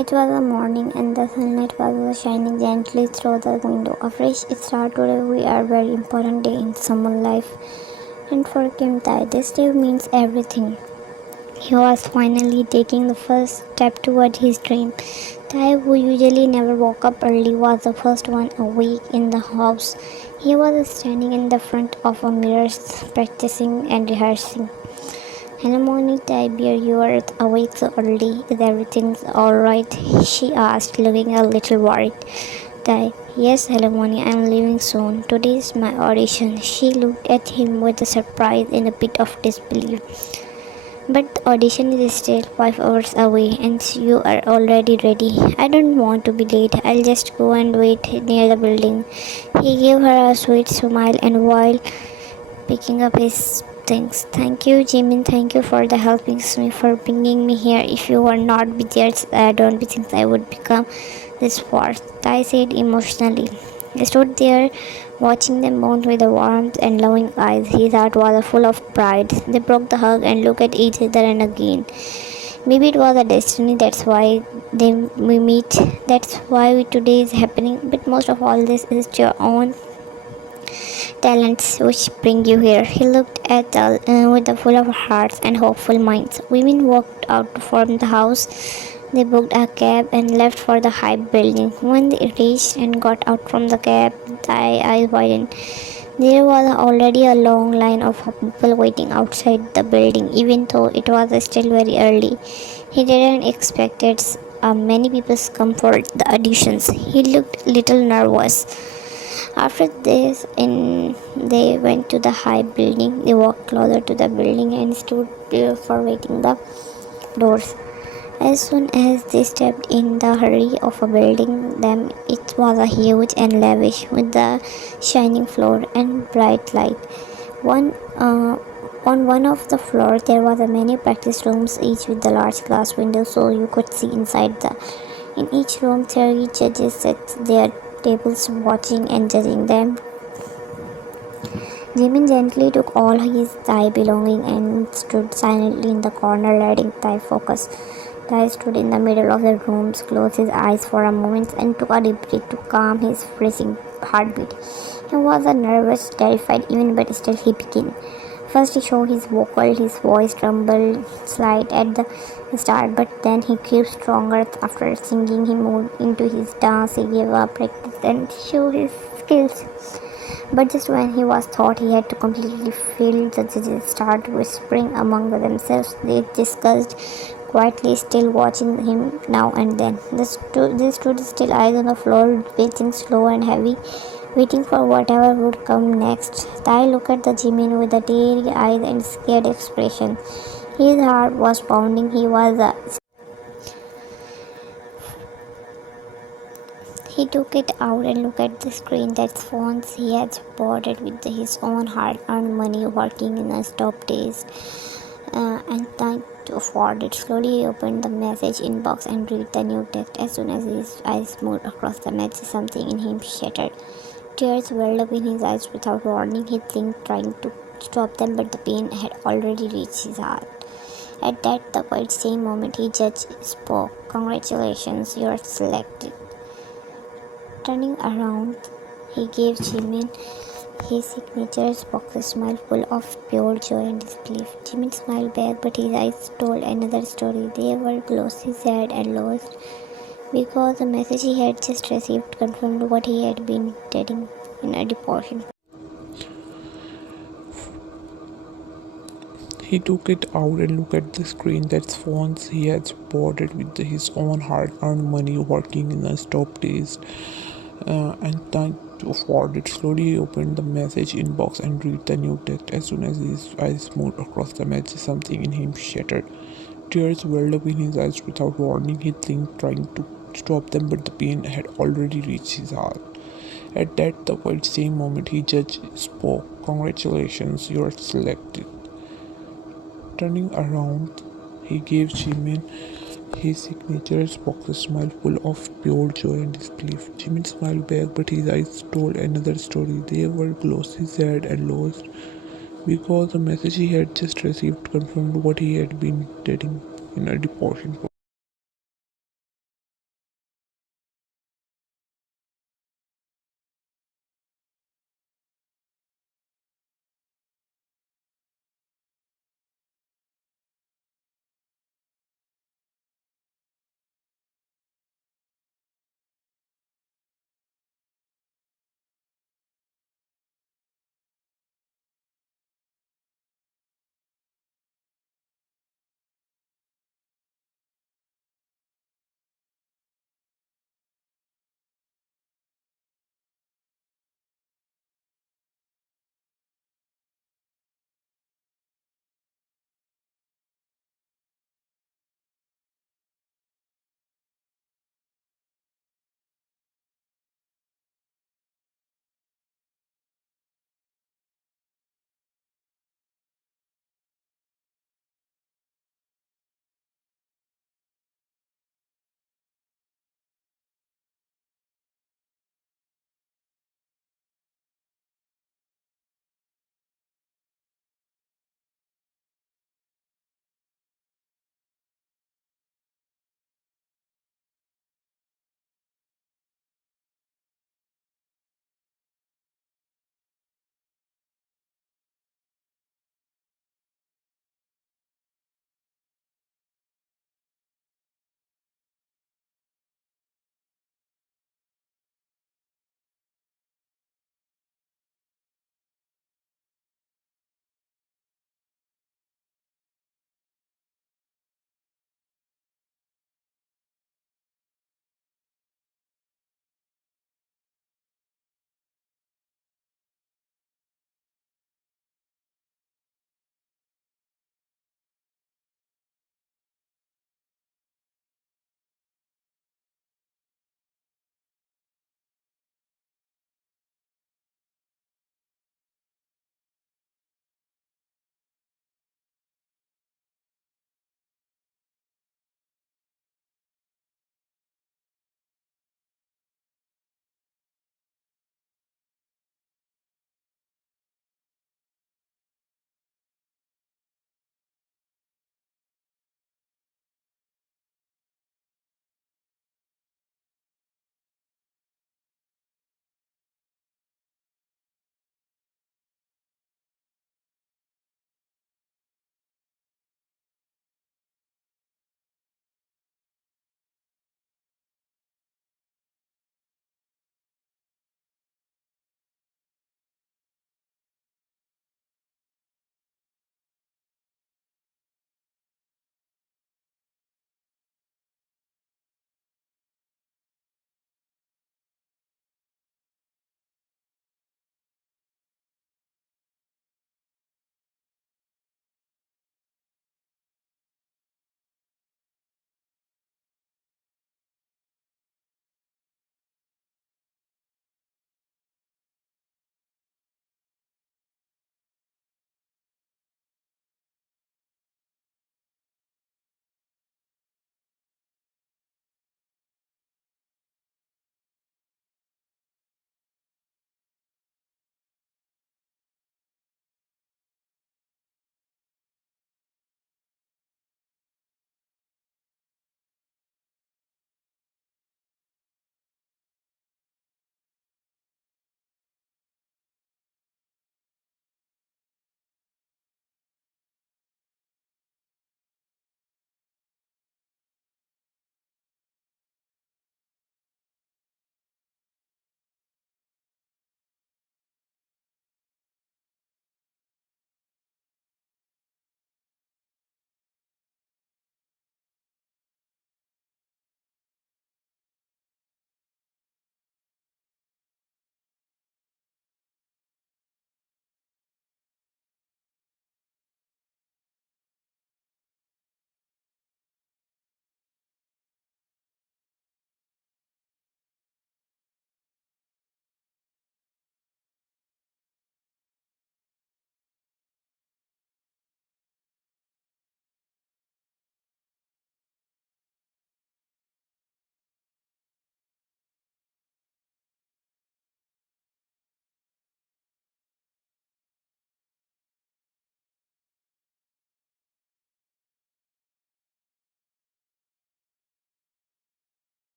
It was a morning and the sunlight was shining gently through the window. A fresh start today. We are a very important day in someone's life. And for Kim Tai, this day means everything. He was finally taking the first step toward his dream. Tai, who usually never woke up early, was the first one awake in the house. He was standing in the front of a mirror, practicing and rehearsing. Hello, morning, Tai, dear, you are awake so early. Is everything alright? She asked, looking a little worried. Tai, yes, hello, Moni, I am leaving soon. Today is my audition. She looked at him with a surprise and a bit of disbelief. But the audition is still 5 hours away and you are already ready. I don't want to be late. I'll just go and wait near the building. He gave her a sweet smile and while picking up his things. Thank you, Jimin. Thank you for the helping me for bringing me here. If you were not be there, I don't think I would become this far. Tai said emotionally. He stood there watching them both with the warmth and loving eyes his heart was full of pride. They broke the hug and looked at each other and again. Maybe it was a destiny, that's why we meet. That's why today is happening. But most of all this is your own talents which bring you here. He looked at the with a full of hearts and hopeful minds. Women walked out from the house. They booked a cab and left for the high building. When they reached and got out from the cab, their eyes widened. There was already a long line of people waiting outside the building, even though it was still very early. He didn't expect it. Many people come for the auditions. He looked a little nervous. After this, they went to the high building. They walked closer to the building and stood there for waiting the doors. As soon as they stepped in the hurry of a building, them it was a huge and lavish with the shining floor and bright light. On one of the floors there was a many practice rooms, each with the large glass windows so you could see inside the. In each room, 3 judges sat their tables watching and judging them. Jimin gently took all his Tai belonging and stood silently in the corner, letting Tai focus. Tai stood in the middle of the room, closed his eyes for a moment, and took a deep breath to calm his racing heartbeat. He was nervous, terrified even, but still he began. First he showed his voice trembled slight at the start, but then he grew stronger. After singing, he moved into his dance, he gave up practice and showed his skills. But just when he was thought he had to completely fail, the judges started whispering among themselves. They discussed quietly, still watching him now and then. They stood still, eyes on the floor, breathing slow and heavy, waiting for whatever would come next. Tai looked at the Jimin with a teary eyes and scared expression. His heart was pounding. He took it out and looked at the screen. That's phones he had bought it with his own hard-earned money, working in a stop days, and trying to afford it. Slowly he opened the message inbox and read the new text. As soon as his eyes moved across the message, something in him shattered. Tears welled up in his eyes without warning. He blinked, trying to stop them, but the pain had already reached his heart. At that the quite same moment, his judge spoke. Congratulations, you are selected. Turning around, he gave Jimin his signature box, a smile full of pure joy and disbelief. Jimin smiled back, but his eyes told another story. They were glossy, sad, and lost, because the message he had just received confirmed what he had been dreading in a deportation. He took it out and looked at the screen. That's phones he had bought it with his own hard-earned money, working in a stop days, and trying to afford it. Slowly he opened the message inbox and read the new text. As soon as his eyes moved across the message, something in him shattered. Tears welled up in his eyes without warning. He blinked, trying to stop them, but the pain had already reached his heart. At that the quite same moment, his judge spoke. Congratulations, you are selected. Turning around, he gave Jimin his signature box, a smile full of pure joy and disbelief. Jimin smiled back, but his eyes told another story. They were glossy, sad, and lost, because the message he had just received confirmed what he had been dreading in a deportation.